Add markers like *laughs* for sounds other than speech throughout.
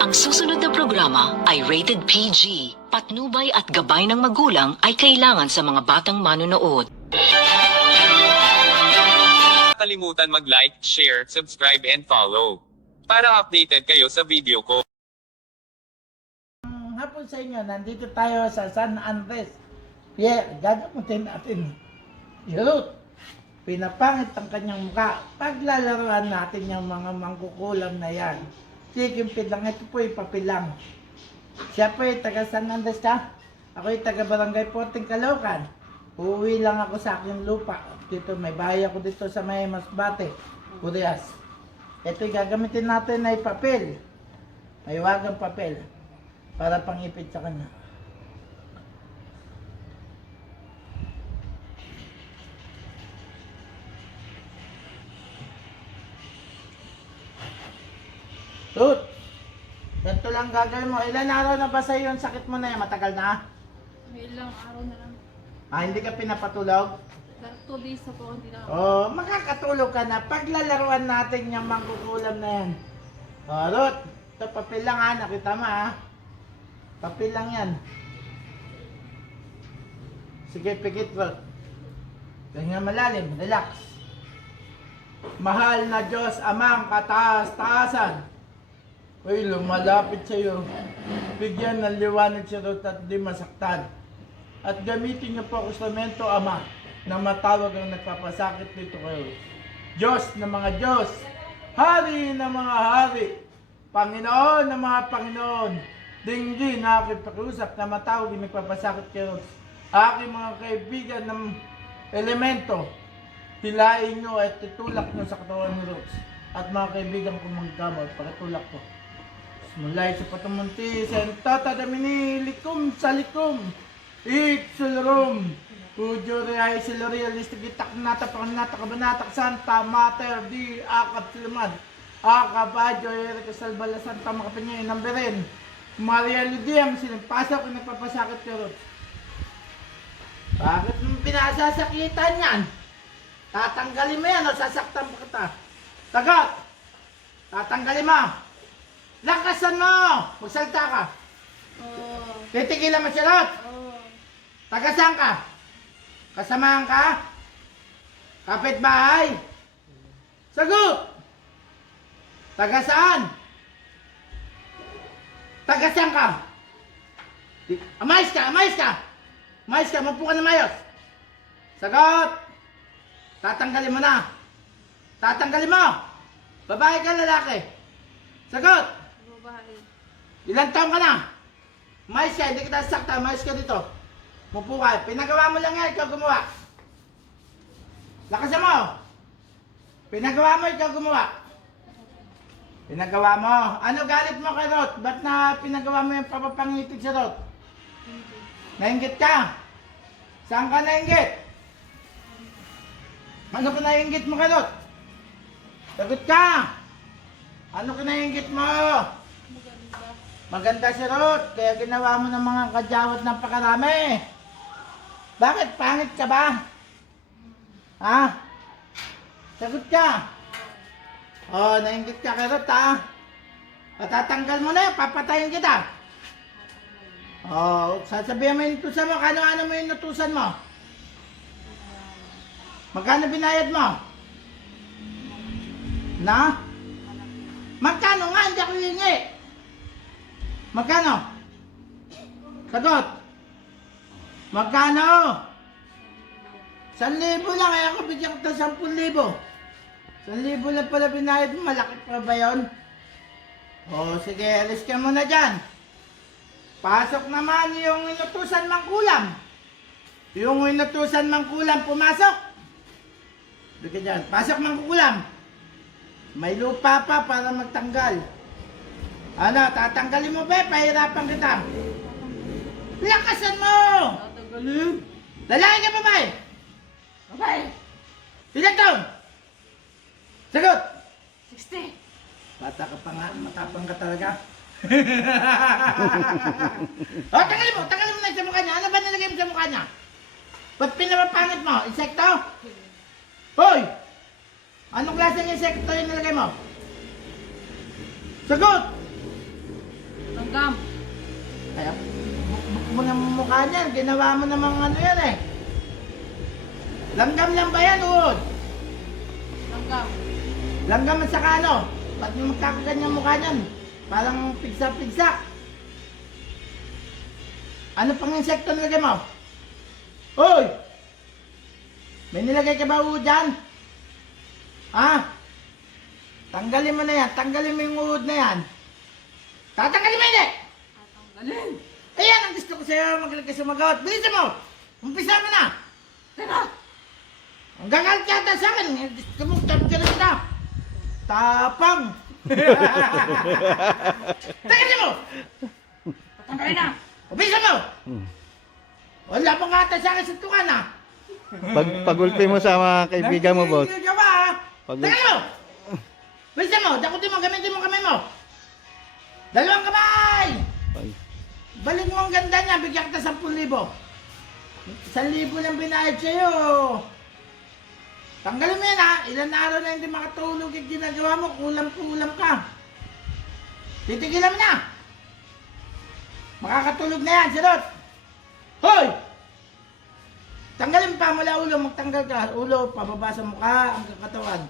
Ang susunod na programa ay rated PG. Patnubay at gabay ng magulang ay kailangan sa mga batang manonood. kalimutan mag-like, share, subscribe and follow. Para updated kayo sa video ko. Ang hapon sa inyo, nandito tayo sa San Andres. Pierre, gagamutin natin. Yarot, pinapangit ang kanyang mukha. Paglalaroan natin yung mga mangkukulam na yan. Sikimpid lang, ito po yung papilang. Siya po yung taga San Andres ka. Ako yung taga Barangay Porting Caloocan. Uuwi lang ako sa aking lupa. Dito, may bahay ako dito sa may Masbate, Urias. Ito yung gagamitin natin ay papel. May wagang papel para pangipit sa kanya. Tut! Ganito lang gagawin mo. Ilan araw na ba sa'yo yung sakit mo na yan? Matagal na? May ilang araw na lang. Ah, hindi ka pinapatulog? Dar- Two days na po, hindi na ako. Oh, makakatulog ka na. Paglalaruan natin yung mangkukulam na yan. Oh, Ruth, ito papel lang ha. Nakita mo ha. Papel lang yan. Sige, pikit Ruth. Tingnan malalim, relax. Mahal na Diyos, amang kataas-taasan. Uy, lumalapit sa iyo. Bigyan ng liwanag si Ruth at di masaktan. At gamitin niyo po ang instrumento, Ama, na matawag ang nagpapasakit dito kayo. Diyos ng mga Diyos, Hari ng mga Hari, Panginoon ng mga Panginoon, dinggin na aking pakiusap na matawag ang nagpapasakit kayo. Aking mga kaibigan ng elemento, hilain nyo at tutulak nyo sa katawan ni Rose. At mga kaibigan kong magkamot, pakitulak ko. Mulai sa patamunti, sentata damini, likum sa likum. Itsulrum. Pujo reay silorialistic itak nata pangnata kabanatak santa mater di akat silman. Akabajo erika salbala santa makapanya inamberin. Maria Ludiam sinimpasok ang nagpapasakit ka ron. Bakit mo pinasasakitan yan? Tatanggalin mo yan o sasaktan pa kita. Tagot! Tatanggalin mo! Lakasan mo! Magsalta ka! Oo. Titigilan mo si Lot! Oo. Taga saan ka? Kasamahan ka? Kapitbahay? Sagot! Taga saan? Taga saan ka? Amayos ka! Amayos ka! Amayos ka! Mapu ka na mayos! Sagot! Tatanggalin mo na! Tatanggalin mo! Babae ka lalaki? Sagot! Babae. Ilang taon ka na? Mais ka, hindi kita sakta, mais ka dito. Mupo ka, pinagawa mo lang yan, ikaw gumawa. Lakasan mo! Pinagawa mo, ikaw gumawa. Pinagawa mo. Ano galit mo kay Rot? Ba't na pinagawa mo yung papapangitig sa Rot? Nainggit ka? Saan ka nainggit? Ano ka nainggit mo kay Rot? Sagot ka! Ano ka nainggit mo? Maganda. Si Ruth, kaya ginawa mo ng mga kajawat ng pakarami. Bakit? Pangit ka ba? Ha? Sagot ka. Oh, nainggit ka kay Ruth ha? Patatanggal mo na yan, papatayin kita. Oh, sasabihin mo yung inutusan mo, kano-ano mo yung inutusan mo? Magkano binayad mo? Na? Magkano nga, hindi ako hihingi. Magkano? Sagot. Magkano? San libo lang, eh ako bigyan kita sampun libo. San libo lang pala binayad malaki pa ba yun? O sige, alis ka muna dyan. Pasok naman yung inutusan mang kulam. Yung inutusan mang kulam, pumasok. Bigyan dyan, pasok mang kulam. May lupa pa para magtanggal. Ano, tatanggalin mo ba? Pahirapan kita. Lakasan mo! Tatanggalin. Lalaki ka babae? Babae. Ilang taon? Sagot! 60. Bata ka pa nga, matapang ka talaga. *laughs* o, tanggalin mo, tanggalin mo na sa mukha niya. Ano ba nilagay mo sa mukha niya? Ba't pinapapangit mo? Insekto? Hoy! Anong klase ng insekto yung nilagay mo? Sagot! Langgam. Kaya, bukbuk mo ng mukha niyan. Ginawa mo namang ano yan eh. Langgam lang ba yan, Uod? Langgam. Langgam at saka ano? Ba't yung magkakaganyan mukha niyan? Parang pigsa-pigsa. Ano pang insekto nilagay mo? Hoy! May nilagay ka ba uod dyan? Ha? Tanggalin mo na yan. Tanggalin mo yung uod na yan. Tatanggalin mo hindi! Tatanggalin. Ayan ang gusto ko sa'yo magaling ka sumagot. Bilisan mo! Umpisa mo na! Teka. Ang gagal ka ata sa akin. Gusto mo tanggalin kita. Tapang! *laughs* Tanggalin mo! Tatanggalin na. Umpisa mo! Wala pang ata sa akin sa tukan ah. Pag pagulpi mo sa mga kaibigan mo, boss. Nagigil ka ba? Pag- Tanggalin mo! Bilisan mo! Dakutin mo! Gamitin mo kamay mo! Dalawang kamay! Pag- Balik mo ang ganda niya, bigyan kita 10,000. 1,000 lang binayad sa'yo. Tanggalin mo yan ha. Ilan araw na hindi makatulog yung ginagawa mo. Kulang-kulang ka. Titigilan mo na. Makakatulog na yan, sirot. Hoy! Tanggalin pa mula ulo, magtanggal ka. Ulo, pababa sa mukha, ang katawan.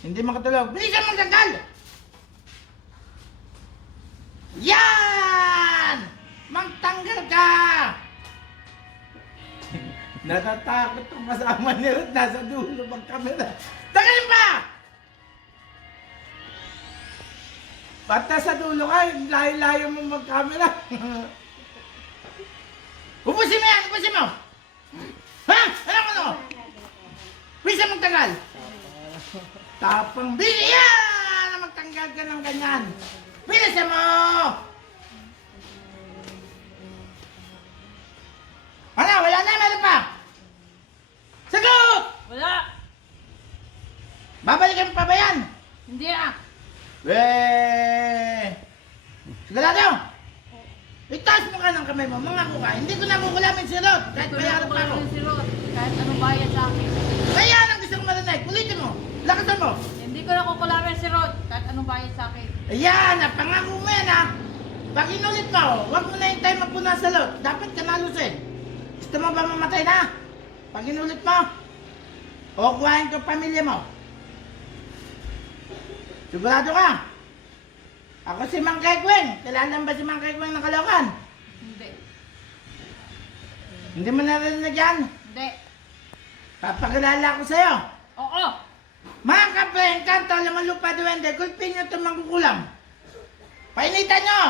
Hindi makatulog. Bilisan mo tanggal! Yan! Magtanggal ka! *laughs* Natatakot ang kasama ni Ruth. Nasa dulo ng kamera. Tanggalin pa! Ba't nasa dulo ka? Layo-layo mo mag-camera. *laughs* ubusin mo yan! Ubusin mo! Ha? Ano mo no? Bisa magtagal! Tapang bili yan! Magtanggal ka ng ganyan. Bilisan mo! Ano? Wala na? Meron pa? Sagot! Wala. Babalikan pa ba yan? Hindi ah. Eh! Sigurado? Itaas mo ka ng kamay mo, mga ka. Hindi ko na kukulamin si Rod, kahit bayaran pa ako. ko si Rod. Kahit anong bayad sa akin. Kaya ang gusto ko marinig, kulitin mo, lakasan mo. Hindi ko na kukulamin si Rod. Kahit anong bayad sa akin. Ayan, ah, pangako mo yan ha. Pag inulit mo, huwag mo na yung time magpuna sa lot. Dapat ka nalusin. Gusto mo ba mamatay na? Pag inulit mo, o kuhain ko pamilya mo. Sigurado ka? Ako si Mang Kegweng. Kilala ba si Mang Kegweng ng Caloocan? Hindi. Hindi mo narinig yan? Hindi. Papakilala ko sa'yo. Oo. Mga kapre, kanto, laman lupa duwende, gulpin nyo itong mangkukulam. Painitan nyo!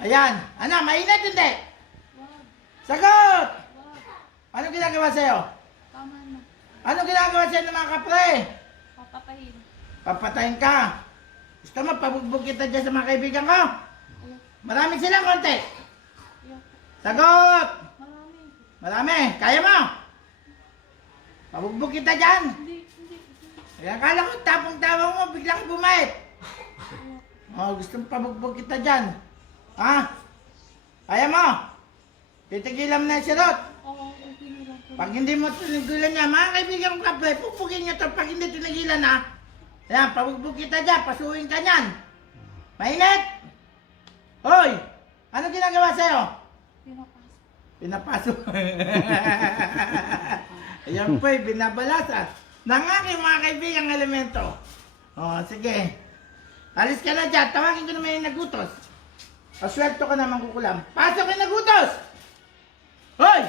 Ayan. Ano, mainit hindi? Sagot! Ano ginagawa sa'yo? Tama na. Ano ginagawa sa'yo ng mga kapre? Papatayin. Papatayin ka. Gusto mo, pabugbog kita dyan sa mga kaibigan ko? Marami sila, konti. Sagot! Marami. Marami. Kaya mo? Pabugbog kita dyan. Kaya akala ko tapong tawa mo, biglang bumait. *laughs* Oh, gusto mo pabugbog kita dyan. Ha? Kaya mo? Titigilan mo na si lang. Pag hindi mo tinigilan niya, mga kaibigan ko kapre, pupugin niyo to pag hindi tinigilan ha. Ayan, pabugbog kita dyan, pasuhin ka niyan. Mainit! Hoy! Ano ginagawa sa'yo? Pinapasok. Pinapasok. *laughs* Ayan po, eh, binabalasa. Ng aking mga kaibigang elemento. O, sige. Alis ka na dyan. Tawagin ko naman yung nagutos. Paswelto ka naman kukulam. Pasok yung nagutos! Hoy!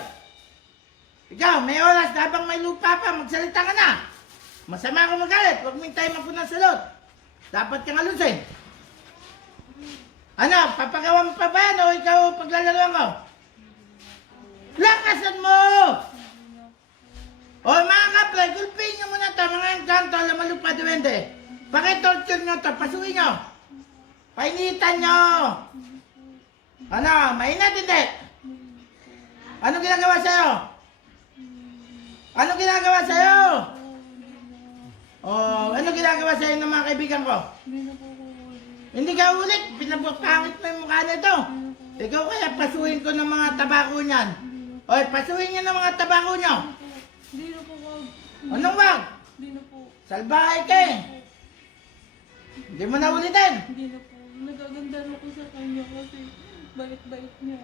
Ikaw, may oras na habang may lupa pa, magsalita ka na. Masama ako magalit. Huwag mo tayo mapunang sulot. Dapat kang alusin. Ano, papagawa mo pa ba yan o ikaw paglalaroan ko? Lakasan mo! O mga kapre, gulpin nyo muna to, mga engkanto, lamalupa duwende. Pakitorture nyo to, pasuin nyo. Painitan nyo. Ano, mainat hindi? Ano ginagawa sa'yo? Ano ginagawa sa'yo? Oh, ano ginagawa sa'yo ng mga kaibigan ko? Hindi ka ulit, pinabapangit mo yung mukha nito. Ikaw kaya pasuhin ko ng mga tabako niyan. Oy, pasuhin niyo ng mga tabako niyo. Hindi na po wag. Anong wag? Hindi na po. Salbahay ka eh. Hindi mo na ulitin. Hindi na po. Nagaganda na ko sa kanya. bait-bait niya.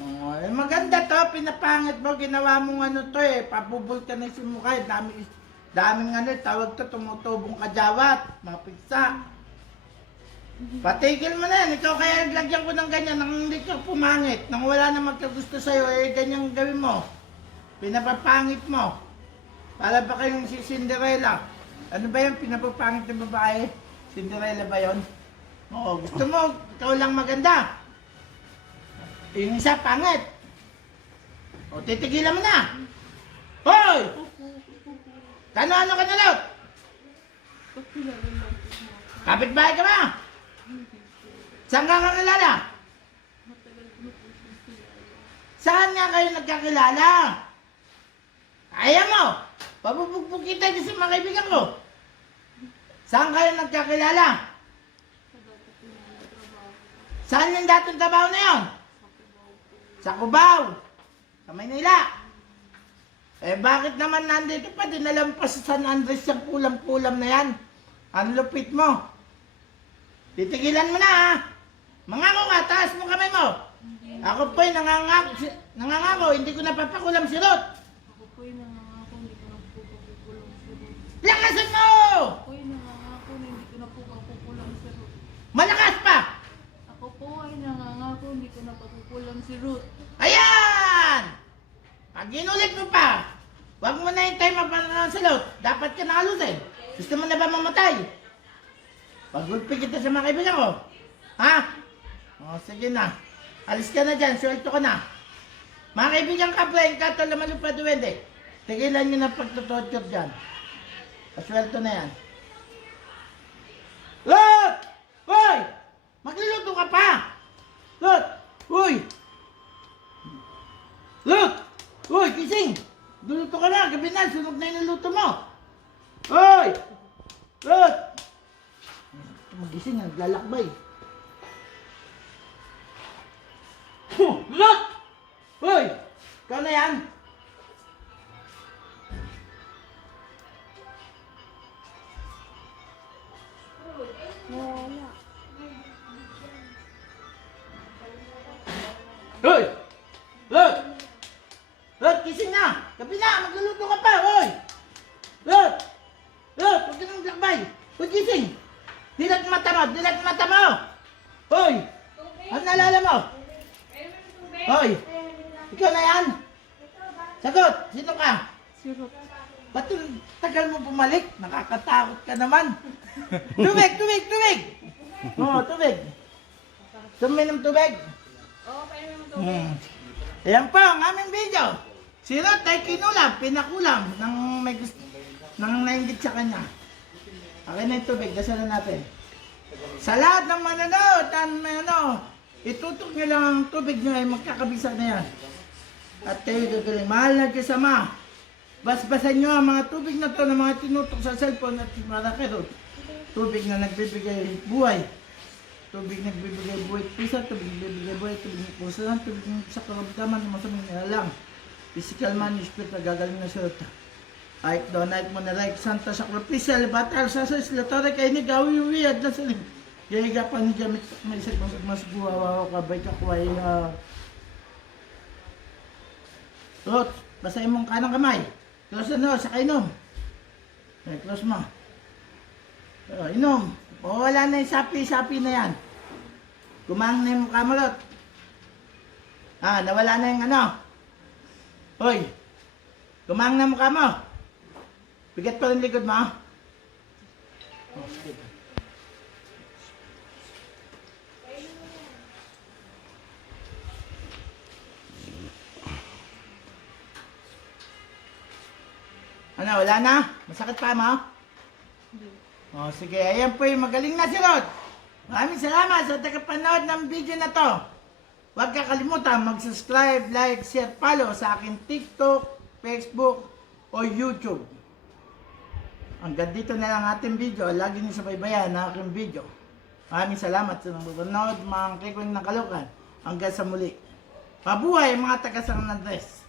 Oh, eh, maganda to, pinapangit mo, ginawa mong ano to eh, papubulkanisin mo kayo, dami, daming ano, tawag to, tumutubong kajawat, mapigsa. Patigil mo na yan, ikaw kaya naglagyan ko ng ganyan, nang hindi ka pumangit, nang wala na magkagusto sa'yo, eh, ganyan gawin mo. Pinapapangit mo. Para ba kayong si Cinderella? Ano ba yung pinapapangit ng babae? Cinderella ba yon? Oo, gusto mo, ikaw lang maganda. Yung isa, pangit. O, titigilan mo na. Hoy! Kano-ano ka na lang. Kapit-bahay ka ba? Saan ka kakilala? Saan nga kayo nagkakilala? Kaya mo! Pabubugbog kita dyan sa mga kaibigan ko. Saan kayo nagkakilala? Saan yung dating trabaho na yon? Sa Cubao. Sa Maynila. Eh bakit naman nandito pa? Dinalam pa sa San Andres yung kulam-kulam na yan. Ang lupit mo. Titigilan mo na ha. Mangako nga, taas mo kamay mo. Ako po'y nangangako, nangangako, hindi ko napapakulam si Ruth. Ako po'y nangangako hindi ko na po pakukulang si Ruth. Lakasan mo! Ako po'y nangangako na hindi ko na po pakukulang si Ruth. Malakas pa! Ako po ay nangangako hindi ko na pakukulang si Ruth. Ayan! Pag inulit mo pa, huwag mo na hintay mapanood sa lot. Dapat ka nakalusin. Gusto mo na ba mamatay? Pagulpi kita sa mga kaibigan ko. Ha? O, sige na. Alis ka na dyan, swelto ka na. Mga kaibigan ka, Plain, Kato, Lamalupa, Duwende. Tigilan nyo na pagtutorture dyan. Paswelto na yan. Lot! Hoy! Magluluto ka pa! Lot! Uy! Lot! Uy, kising! Luluto ka na, gabi na, sunog na yung niluto mo. Hoy! Lot! Magising, naglalakbay. Huh, Lot! Hoy! Ikaw na yan? Wala. Hoy! Lot! Lot, kising na! Gabi na, magluluto ka pa, hoy! Lot! Lot, huwag ka nang lakbay! Hoy, kising! Dilat mata mo, dilat mata mo! Hoy! Ano naalala mo? Hoy! Ikaw na yan? Sagot! Sino ka? Si Ruth. Ba't tagal mo bumalik? Nakakatakot ka naman. Tubig, tubig, tubig! Oo, tubig. Tuminom tubig. Oo, kaya naman Hmm. Ayan po ang aming video. Si Rod ay kinulam, pinakulam ng may gusto, ng nainggit sa kanya. Akin na yung tubig, dasalan natin. Sa lahat ng manonood, ang ano, itutok nyo lang ang tubig nyo ay magkakabisa na yan. At kayo gagaling. Mahal na Diyos Ama. Basbasan nyo ang mga tubig na to ng mga tinutok sa cellphone at para kay Rod. Tubig na nagbibigay buhay. Tubig nagbibigay buhay pusa, tubig nagbibigay buhay, tubig ng pusa, tubig ng sa karamdaman ng masamang nilalang. Physical man, spiritual, gagaling na siya. Ay, donate mo na like Santa Sacrificial, batal sa sa islatore kay ni gawi wiyad na sa Yahiga pa ni Jamit may isag mas mas buwawa ka bay ka kuway uh, Rot, basahin mong kanang kamay. Close na no, sa kainom. Okay, close mo. Oh, inom. O wala na yung sapi-sapi na yan. Kumang na yung kamalot. Ah, nawala na yung ano. Hoy, kumang na mukha mo. Bigat pa rin likod mo. Oh. Ano, wala na? Masakit pa mo? Oh, sige. Ayan po yung magaling na si Rod. Maraming salamat sa tagapanood ng video na to. Huwag kakalimutan mag-subscribe, like, share, follow sa aking TikTok, Facebook, o YouTube. Hanggang dito na lang ating video. Lagi niyo sa baybayan ng aking video. Maraming salamat sa mga mga kikwing ng kalukan. Hanggang sa muli. Mabuhay mga taga San Andres.